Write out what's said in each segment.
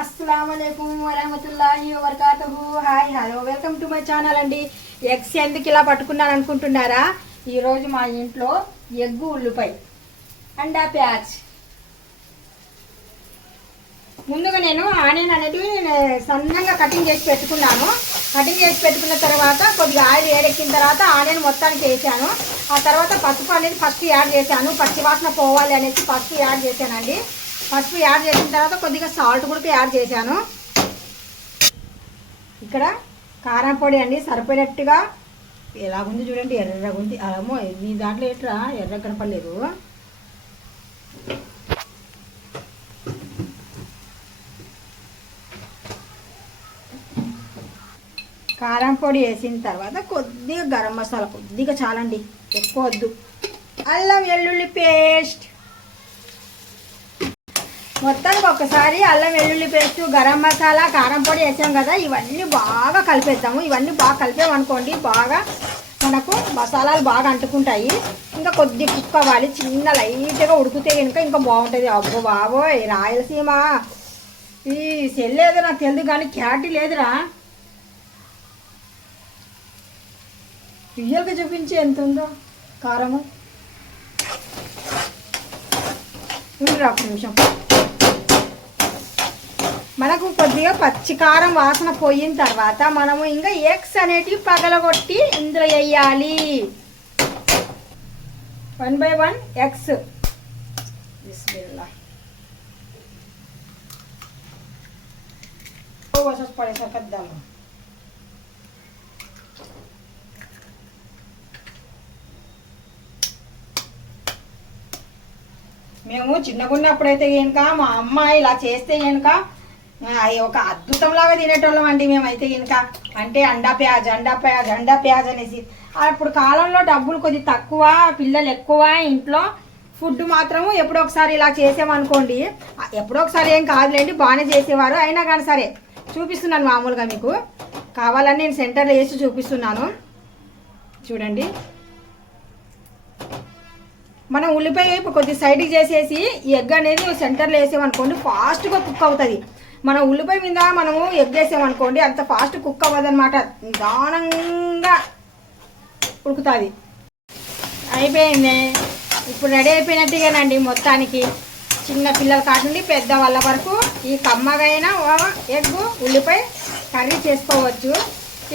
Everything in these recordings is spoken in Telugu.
అస్సలాముఅలైకుం వరహమతుల్లాహి వబర్కాతుహు. Hi hello welcome to my channel అండి. ఎగ్స్ ఎందుకు ఇలా పట్టుకున్నాను అనుకుంటున్నారా? ఈరోజు మా ఇంట్లో ఎగ్గు ఉల్లిపాయ అండా ప్యాచ్. ముందుగా నేను ఆనియన్ అనేది సన్నగా కటింగ్ చేసి పెట్టుకున్నాను. కటింగ్ చేసి పెట్టుకున్న తర్వాత కొద్దిగా ఆయిల్ వేడెక్కిన తర్వాత ఆనియన్ మొత్తానికి వేసాను. ఆ తర్వాత పసుపు అనేది ఫస్ట్ యాడ్ చేశాను. పచ్చి వాసన పోవాలి అనేసి పసుపు యాడ్ చేశానండి. పసుపు యాడ్ చేసిన తర్వాత కొద్దిగా సాల్ట్ కూడా యాడ్ చేశాను. ఇక్కడ కారం పొడి అండి సరిపోయినట్టుగా ఎలాగుంది చూడండి, ఎర్రగా ఉంది. అమ్మో మీ దాంట్లో ఎట్లా ఎర్ర కనపడలేదు. కారం పొడి వేసిన తర్వాత కొద్దిగా గరం మసాలా, కొద్దిగా చాలండి, ఎక్కువ వద్దు. అల్లం వెల్లుల్లి పేస్ట్ మొత్తానికి ఒకసారి అల్లం వెల్లుల్లి పేస్ట్, గరం మసాలా, కారం పొడి వేసాం కదా, ఇవన్నీ బాగా కలిపేద్దాము. ఇవన్నీ బాగా కలిపామనుకోండి బాగా మనకు మసాలాలు బాగా అంటుకుంటాయి. ఇంకా కొద్దిగా కుక్ అవ్వాలి, చిన్న లైట్గా ఉడికితే కనుక ఇంకా బాగుంటుంది. అబ్బో బాబోయ్, రాయలసీమ ఈ సెల్లేదో నాకు తెలియదు కానీ క్యారెట్ లేదురా. రియల్గా చూపించి ఎంత ఉందో కారము. ఉండిరా ఒక నిమిషం. మనకు కొద్దిగా పచ్చి కారం వాసన పోయిన తర్వాత మనము ఇంకా ఎగ్స్ అనేటివి పగలగొట్టి ఇందులో వేయాలి. 1 by 1 ఎగ్స్. బిస్మిల్లాహ్. పడేసరికద్దాము. మేము చిన్నగా ఉన్నప్పుడైతే కనుక మా అమ్మ ఇలా చేస్తే కనుక ఒక అద్భుతంలాగా తినేటోళ్ళం అండి మేమైతే కనుక. అంటే అండా ప్యాజ్ అండా ప్యాజ్ అండా ప్యాజ్ అనేసి. అప్పుడు కాలంలో డబ్బులు కొద్ది తక్కువ, పిల్లలు ఎక్కువ, ఇంట్లో ఫుడ్ మాత్రము ఎప్పుడో ఒకసారి ఇలా చేసామనుకోండి. ఎప్పుడో ఒకసారి ఏం కాదులేండి, బాగానే చేసేవారు. అయినా కానీ సరే చూపిస్తున్నాను మామూలుగా మీకు. కావాలని నేను సెంటర్లో వేసి చూపిస్తున్నాను చూడండి. మనం ఉల్లిపాయ కొద్ది సైడ్కి చేసేసి ఈ ఎగ్ అనేది సెంటర్లో వేసామనుకోండి ఫాస్ట్గా కుక్ అవుతుంది. మనం ఉల్లిపాయ మీద మనము ఎగ్ వేసామనుకోండి అంత ఫాస్ట్ కుక్ అవ్వదు అనమాట, నిదానంగా ఉడుకుతుంది. అయిపోయింది, ఇప్పుడు రెడీ అయిపోయినట్టుగానండి. మొత్తానికి చిన్న పిల్లల కాటుండి పెద్ద వాళ్ళ వరకు ఈ కమ్మగైన ఎగ్ ఉల్లిపాయ కర్రీ చేసుకోవచ్చు.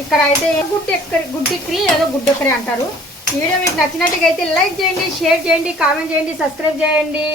ఇక్కడ అయితే గుడ్డెక్కరి ఏదో గుడ్డెక్కరి అంటారు. వీడియో మీకు నచ్చినట్టుగా అయితే లైక్ చేయండి, షేర్ చేయండి, కామెంట్ చేయండి, సబ్స్క్రైబ్ చేయండి.